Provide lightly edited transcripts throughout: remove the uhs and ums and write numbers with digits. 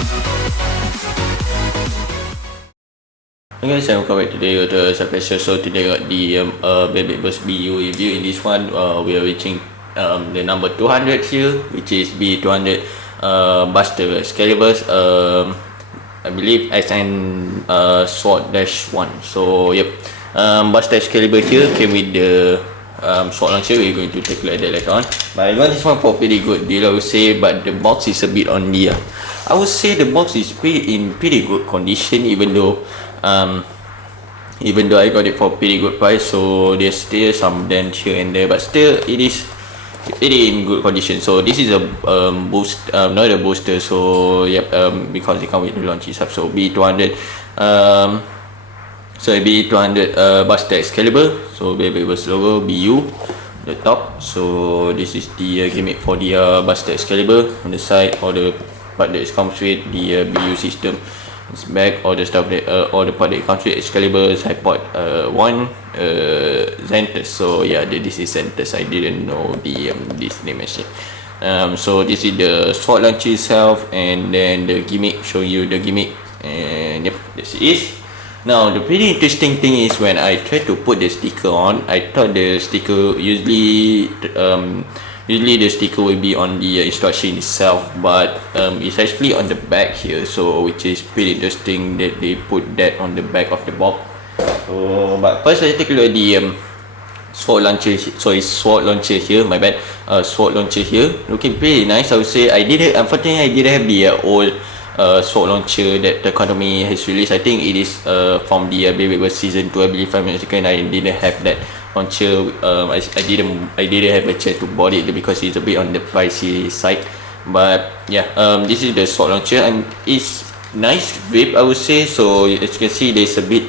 Hey guys, welcome back today to the special. So today got the Beyblade Burst BU review. In this one, we are reaching the number 200 here, which is B-200 Buster Xcalibur. I believe SN Sw-1. So yep, Buster Xcalibur here came with the sword launcher. We're going to take a look at that later on. But I got this one for pretty good deal, I would say. But the box is a bit on the I would say the box is in pretty good condition, even though I got it for pretty good price. So there's still some dent here and there, but still it is in good condition. So this is a not a booster. So yep, because it comes with the launch itself. So B200 B200 Buster Xcalibur. So Beyblade logo BU the top. So this is the gimmick for the Buster Xcalibur. On the side, all the part that comes with the BU system. It's back, all the stuff that all the part that comes with Xcalibur, Xiphoid 1, Xanthus. So yeah, this is Xanthus. I didn't know the this name actually. So this is the sword launcher itself, and then the gimmick, showing you the gimmick, and yep, this is. Now the pretty interesting thing is when I try to put the sticker on, I thought the sticker usually the sticker will be on the instruction itself, but it's actually on the back here. So which is pretty interesting that they put that on the back of the box. So but first let's take a look at the sword launcher. So it's sword launcher here, my bad. Sword launcher here, looking pretty nice, I would say. Unfortunately I didn't have the old sword launcher that the Tomy has released. I think it is from the Beyblade season 2, I believe, if I'm not mistaken. I didn't have that launcher. I didn't have a chance to buy it because it's a bit on the pricey side. But yeah, this is the sword launcher, and it's nice grip, I would say. So as you can see, there's a bit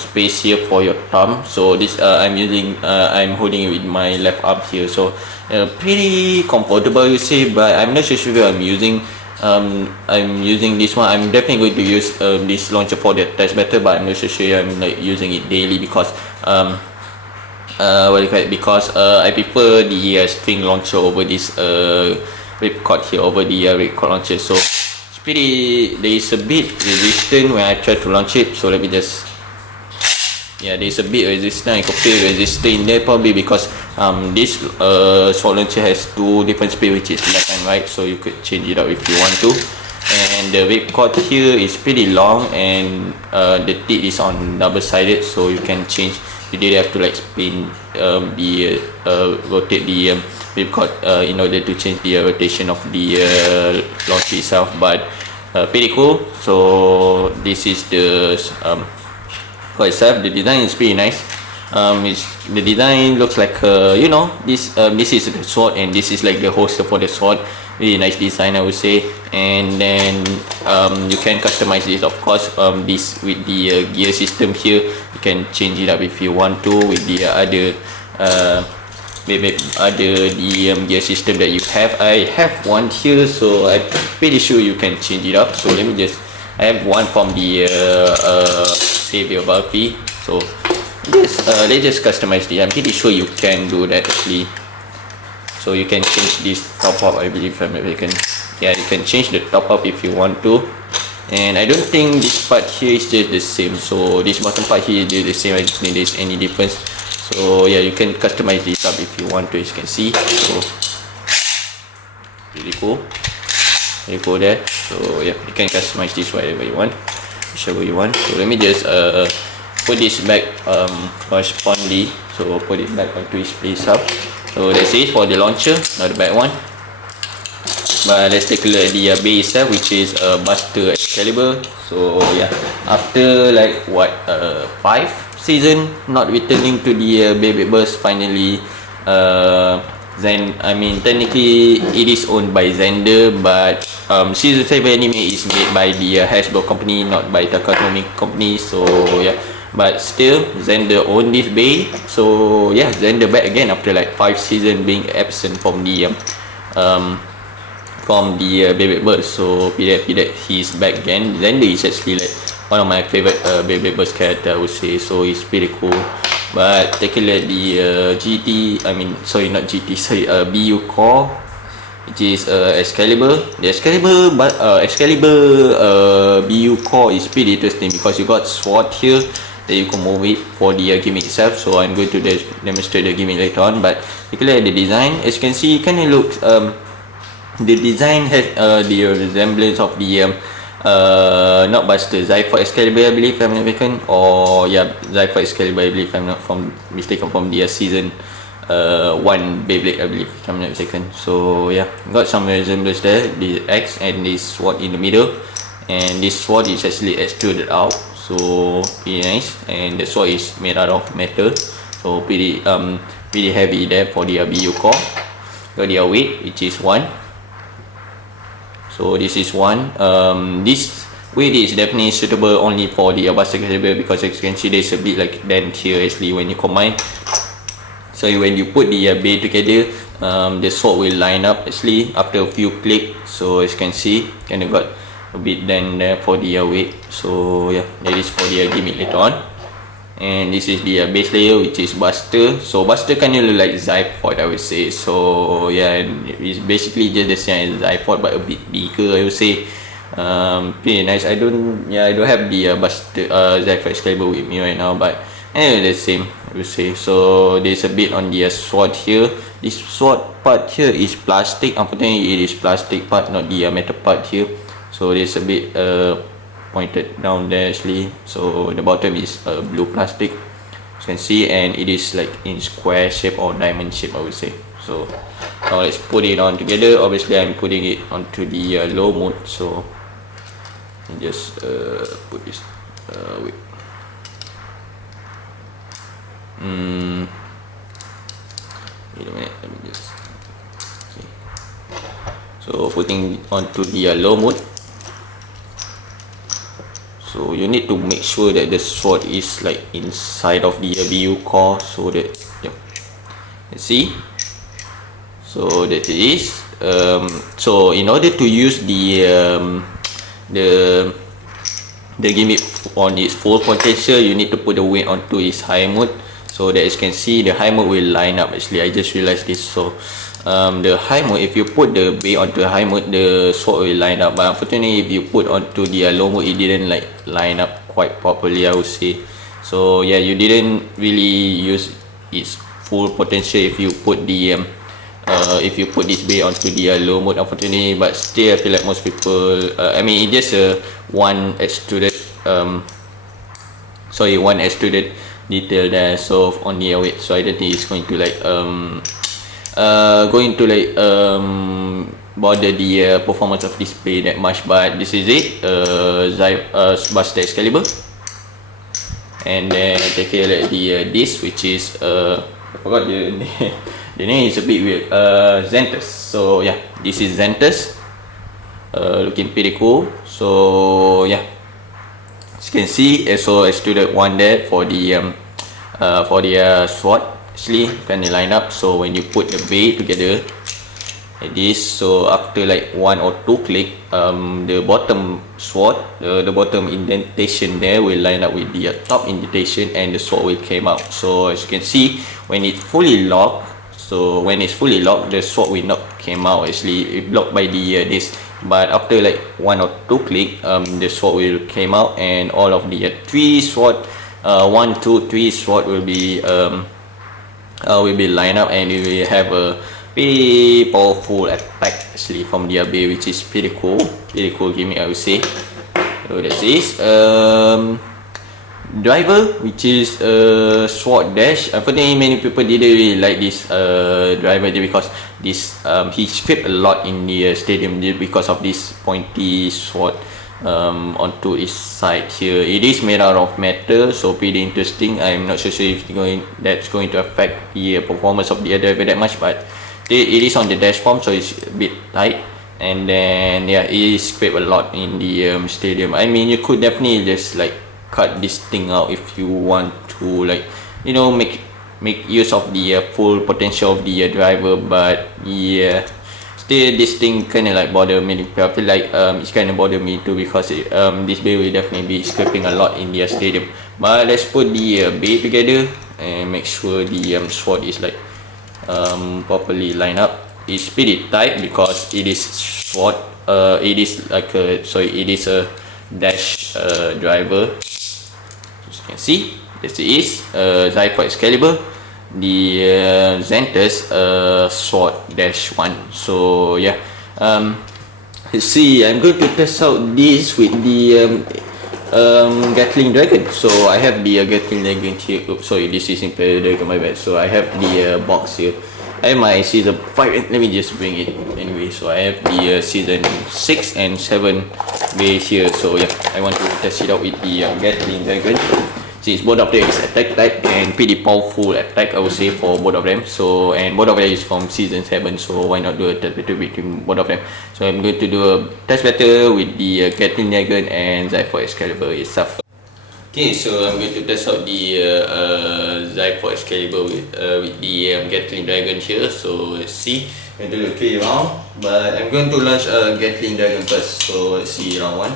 space here for your thumb. So this I'm holding it with my left arm here. So pretty comfortable, I would say. But I'm not so sure if I'm using this one. I'm definitely going to use this launcher for the test battle, but I'm not so sure I'm like using it daily because I prefer the string launcher over this ripcord here, over the ripcord launcher. So it's pretty, there is a bit resistant when I try to launch it. So let me just, yeah, there's a bit resistant. I could feel resistant in there, probably because this sword launcher has two different speed, which is left and right, so you could change it up if you want to. And the ripcord here is pretty long, and the tip is on double sided, so you can change. You did have to like spin rotate the ripcord in order to change the rotation of the launcher itself. But pretty cool. So this is the for itself. The design is pretty nice. The design looks like this is the sword, and this is like the holster for the sword. Really nice design, I would say. And then you can customize this, of course. This with the gear system here, you can change it up if you want to with the gear system that you have. I have one here, so I'm pretty sure you can change it up. So let me just, I have one from the Savior Bulky. So let's just customize it. I'm pretty sure you can do that actually. So you can change this top up, I believe, from American. Yeah, you can change the top up if you want to. And I don't think this part here is just the same. So this bottom part here is the same. I don't think there's any difference. So yeah, you can customize this up if you want to, as you can see. So really cool. Really cool there. So yeah, you can customize this whatever you want, whichever you want. So let me just put this back correspondingly. So put it back onto its place up. So that's it for the launcher, not the back one. But let's take a look at the base itself, which is Buster Xcalibur. So yeah, after like what 5 season not returning to the Beyblade Burst, finally technically it is owned by Xander, but season 7 anime is made by the Hasbro company, not by Takara company. So yeah, but still Xander owned this bay. So yeah, Xander back again after like 5 seasons being absent from the Beyblade Burst. So that he's back again. Xander is actually like one of my favorite Beyblade Burst character, I would say. So it's pretty cool. But take a look at the BU core. which is Excalibur. The Excalibur BU core is pretty interesting because you got sword here that you can move it for the gimmick itself. So I'm going to demonstrate the gimmick later on. But if you look at the design, as you can see, it kind of looks the design has the resemblance of the not Buster, Xiphoid Excalibur, I believe, if I'm not mistaken, or yeah, Xiphoid Excalibur, I believe, if I'm not mistaken, from the season 1 Beyblade, I believe, if I'm not mistaken. So yeah, got some resemblance there. The X and this sword in the middle, and this sword is actually extruded out, so pretty nice. And the sword is made out of metal, so pretty heavy there for the BU core. Got the weight, which is 1. So this is 1. This weight is definitely suitable only for the Buster Excalibur because as you can see there's a bit like dent here actually when you combine. So when you put the bay together, the sword will line up actually after a few clicks. So as you can see, kind of got a bit dent there for the weight. So yeah, that is for the gimmick later on. And this is the base layer, which is Buster. So Buster kind of look like Xiphoid, I would say. So yeah, it's basically just the same as Xiphoid but a bit bigger, I would say. Pretty nice. I don't have the Buster Xiphoid Excalibur with me right now, but anyway, the same, I would say. So there's a bit on the sword here. This sword part here is plastic. Unfortunately, it is plastic part, not the metal part here. So there's a bit pointed down there actually. So the bottom is blue plastic, as you can see, and it is like in square shape or diamond shape, I would say. So now let's put it on together. Obviously I'm putting it onto the low mode, so just put this wait. Wait a minute, let me just see. So putting onto the low mode. So you need to make sure that the sword is like inside of the BU core, so that yeah, let's see. So that it is. So in order to use the gimmick on its full potential, you need to put the weight onto its high mode. So that as you can see, the high mode will line up. Actually, I just realized this. So the high mode, if you put the bay onto high mode, the sword will line up. But unfortunately, if you put onto the low mode, it didn't like line up quite properly, I would say. So yeah, you didn't really use its full potential if you put the this bay onto the low mode, unfortunately. But still, I feel like most people, I mean, it's just one extruded detail there, so on the weight. So I don't think it's going to like bother the performance of this bay that much. But this is it, Buster Excalibur. And then take a look at the disc, which is I forgot the the name is a bit weird. Xanthus. So yeah, this is Xanthus. Looking pretty cool. So yeah, as you can see, so extruded one there for the sword. Actually, kind of line up. So when you put the bay together like this, so after like 1 or 2 click, the bottom sword, the bottom indentation there will line up with the top indentation, and the sword will come out. So as you can see, when it's fully locked, the sword will not come out. Actually, it blocked by the this. But after like 1 or 2 click, the sword will come out, and all of the 3 sword, 1, 2, 3 sword will be lined up, and it will have a pretty powerful attack actually from the bay, which is pretty cool gimmick, I would say. So that's it. Driver, which is sword dash. Unfortunately, many people didn't really like this driver because this he scraped a lot in the stadium because of this pointy sword onto its side here. It is made out of metal, so pretty interesting. I'm not so sure if that's going to affect the performance of the driver that much, but it is on the dash form, so it's a bit tight. And then yeah, it is scraped a lot in the stadium. I mean, you could definitely just like cut this thing out if you want to, like, you know, make use of the full potential of the driver. But yeah, still this thing kind of like bother me. I feel like it's kind of bother me too, because this bay will definitely be scraping a lot in the stadium. But let's put the bay together and make sure the sword is like properly lined up. is pretty tight because it is short. It is like a dash driver. As you can see, this is Xiphoid Xcalibur. The Xanthus Sword -1. So yeah, let's see. I'm going to test out this with the Gatling Dragon. So I have the Gatling Dragon here. Oops, sorry, this is Imperial Dragon, my bad. So I have the box here. I have my season 5. Let me just bring it anyway. So I have the season 6 and 7 base here. So yeah, I want to test it out with the Gatling Dragon. Since both of them is attack type and pretty powerful attack, I would say, for both of them. So, and both of them is from season 7, so why not do a test battle between both of them? So I'm going to do a test battle with the Gatling Dragon and Xiphoid Xcalibur itself. Okay, so I'm going to test out the Xiphoid Xcalibur with the Gatling Dragon here. So let's see. I'm going to do a 3 round, but I'm going to launch a Gatling Dragon first. So let's see round 1.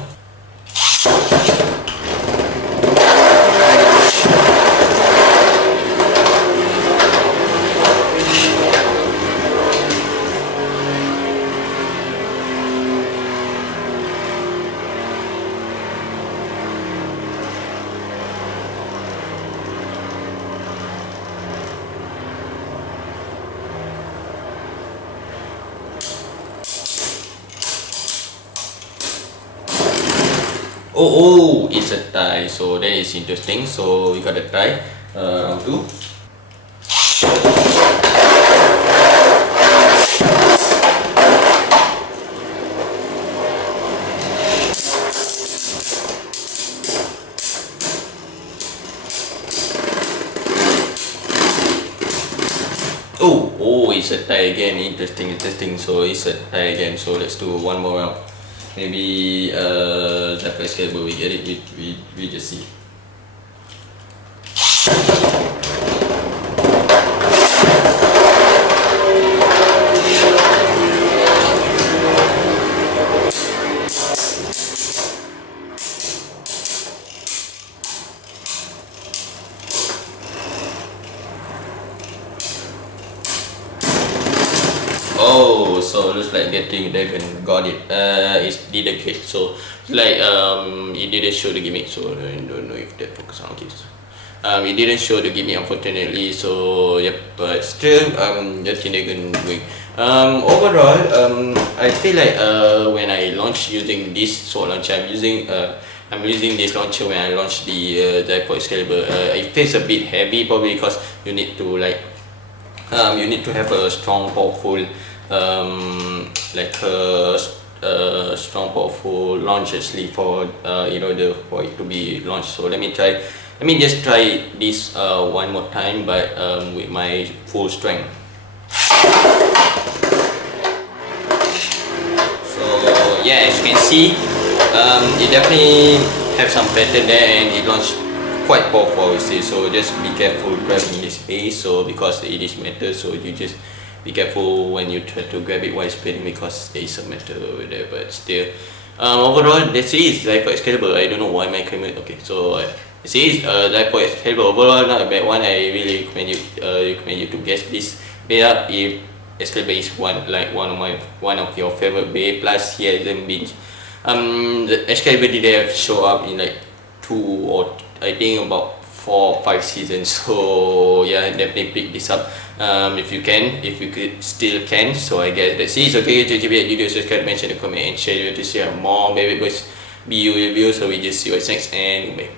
Oh, it's a tie, so that is interesting. So we got a tie. Round 2. Oh, it's a tie again. Interesting. So it's a tie again. So let's do one more round. Maybe Xiphoid Xcalibur, we get it, we just see. Oh, so looks like Gatling Dragon got it. It didn't hit, so it's like it didn't show the gimmick, so I don't know if that focus on this. It didn't show the gimmick, unfortunately. So yep, but still Gatling Dragon going. Overall, I feel like when I launch using this sword launcher, I'm using this launcher when I launch the Xiphoid Xcalibur. It feels a bit heavy, probably because you need to have a strong, powerful like a strong, powerful launch actually for in order for it to be launched. So let me just try this one more time, but with my full strength. So yeah, as you can see, it definitely have some pattern there, and it launched quite powerful, I would say. So just be careful grabbing this base, so because it is metal, so you just be careful when you try to grab it while spinning, because there is a metal over there. But still, overall, this is Xiphoid Xcalibur. I don't know why my camera. Okay, so this is Xiphoid Xcalibur. Overall, not a bad one. I really recommend you to guess this build up if Xcalibur is one of your favorite build. Plus, he hasn't been the Xcalibur didn't show up in like 2 or I think about 4 or 5 seasons. So yeah, definitely pick this up if you still can. So I guess that's it. So okay, to give it a video, subscribe, mention, comment, and share to see more Beyblade BU reviews. So we just see what's next, and bye.